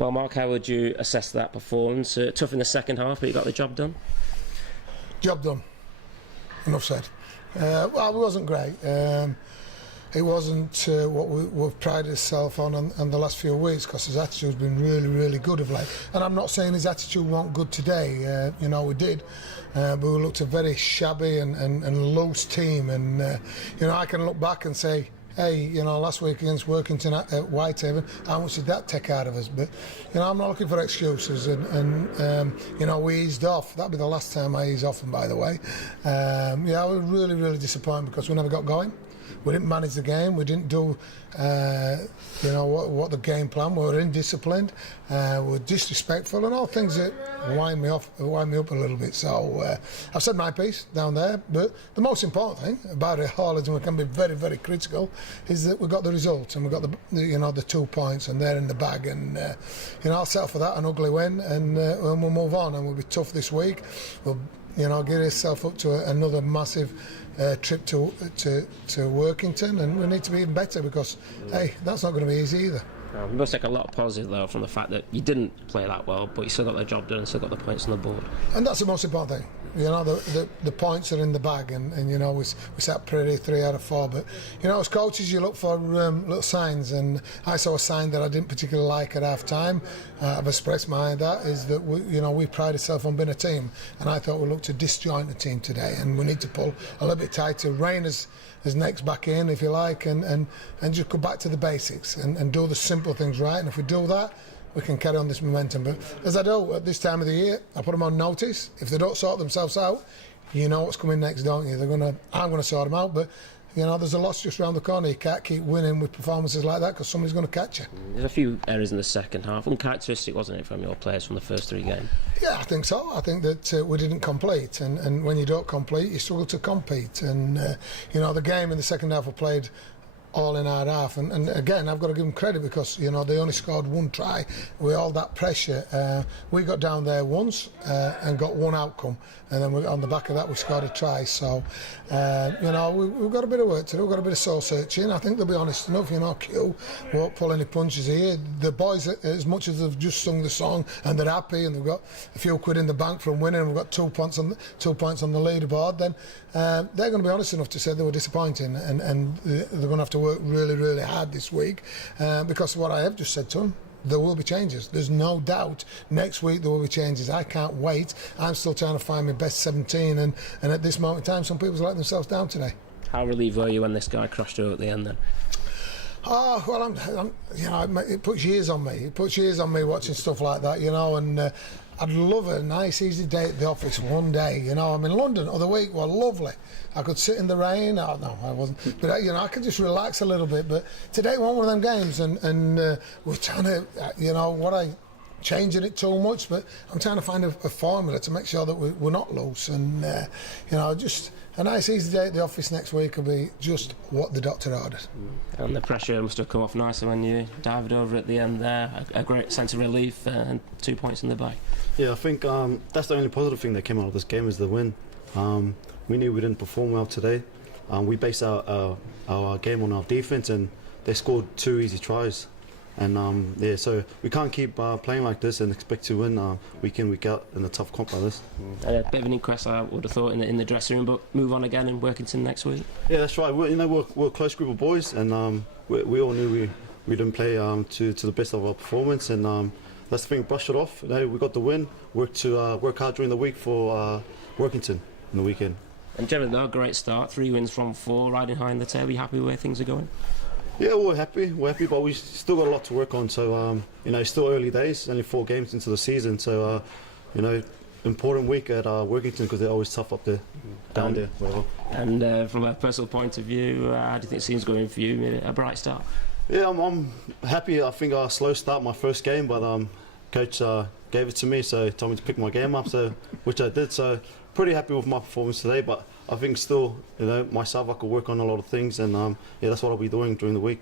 Well, Mark, how would you assess that performance? Tough in the second half, but you got the job done? Job done. Enough said. Well, it wasn't great. It wasn't what we've prided ourselves on the last few weeks, because his attitude's been really, really good of late. And I'm not saying his attitude wasn't good today. We did. But we looked a very shabby and loose team. And, I can look back and say, hey, last week against Workington at Whitehaven, how much did that take out of us? But, I'm not looking for excuses. And we eased off. That'd be the last time I eased off, and by the way. I was really, really disappointed because we never got going. We didn't manage the game. We didn't do, what the game plan. We were indisciplined. We were disrespectful, and all things that wind me up a little bit. So I've said my piece down there. But the most important thing about it all is, and we can be very, very critical, is that we got the result and we got the 2 points, and they're in the bag. And I'll settle for that, an ugly win, and we'll move on. And we'll be tough this week. We'll get ourselves up to another massive trip to Workington, and we need to be even better, because hey, that's not going to be easy either. We must take a lot of positive though from the fact that you didn't play that well, but you still got the job done and still got the points on the board. And that's the most important thing. The points are in the bag, and we sat pretty 3 out of 4. But as coaches, you look for little signs, and I saw a sign that I didn't particularly like at half time. I've expressed my that is that we pride ourselves on being a team, and I thought we looked to disjoint the team today, and we need to pull a little bit tighter. Rein his necks back in, if you like, and just go back to the basics and do the simple things right. And if we do that, we can carry on this momentum. But as I do at this time of the year, I put them on notice. If they don't sort themselves out, you know what's coming next, don't you? I'm going to sort them out. But there's a loss just around the corner. You can't keep winning with performances like that, because somebody's going to catch you. There's a few errors in the second half. Uncharacteristic, wasn't it, from your players from the first 3 games? Yeah, I think so. I think that we didn't complete, and when you don't complete, you struggle to compete. And the game in the second half we played all in our half, and again, I've got to give them credit, because they only scored 1 try with all that pressure. We got down there once and got 1 outcome, and then on the back of that we scored a try. So we've got a bit of work to do. We've got a bit of soul searching. I think they'll be honest enough. Q won't pull any punches here. The boys, as much as they've just sung the song and they're happy and they've got a few quid in the bank from winning, and we've got 2 points on the leaderboard, then they're going to be honest enough to say they were disappointing, and they're going to have to work really, really hard this week, because what I have just said to them, there will be changes. There's no doubt next week there will be changes. I can't wait. I'm still trying to find my best 17, and at this moment in time, some people's let themselves down today. How relieved were you when this guy crashed through at the end then? Oh, well, it puts years on me. It puts years on me watching stuff like that, and I'd love a nice, easy day at the office one day. I'm in London the other week. Well, lovely. I could sit in the rain. Oh, no, I wasn't. But, I could just relax a little bit. But today wasn't one of them games, and we're trying to, changing it too much, but I'm trying to find a formula to make sure that we're not loose. And, just a nice, easy day at the office next week will be just what the doctor ordered. And the pressure must have come off nicely when you dived over at the end there. A great sense of relief, and 2 points in the bag. Yeah, I think that's the only positive thing that came out of this game, is the win. We knew we didn't perform well today. We based our game on our defence, and they scored 2 easy tries. And so we can't keep playing like this and expect to win week in, week out in a tough comp like this. A bit of an inquest, I would have thought, in the dressing room, but move on again in Workington next week. Yeah, that's right. We're a close group of boys, and we all knew we didn't play to the best of our performance, and that's the thing. Brush it off. We got the win. Work hard during the week for Workington in the weekend. And generally, though, great start. 3 wins from 4, riding high in the tail. Are you happy with where things are going? Yeah, we're happy, but we still got a lot to work on. So, it's still early days, only 4 games into the season. So, important week at Workington, because they're always tough up there, down there, whatever. And from a personal point of view, how do you think the season's going for you? A bright start? Yeah, I'm happy. I think I slow start my first game, but coach gave it to me, so he told me to pick my game up, so which I did. So, pretty happy with my performance today, but I think still, myself, I could work on a lot of things, and that's what I'll be doing during the week.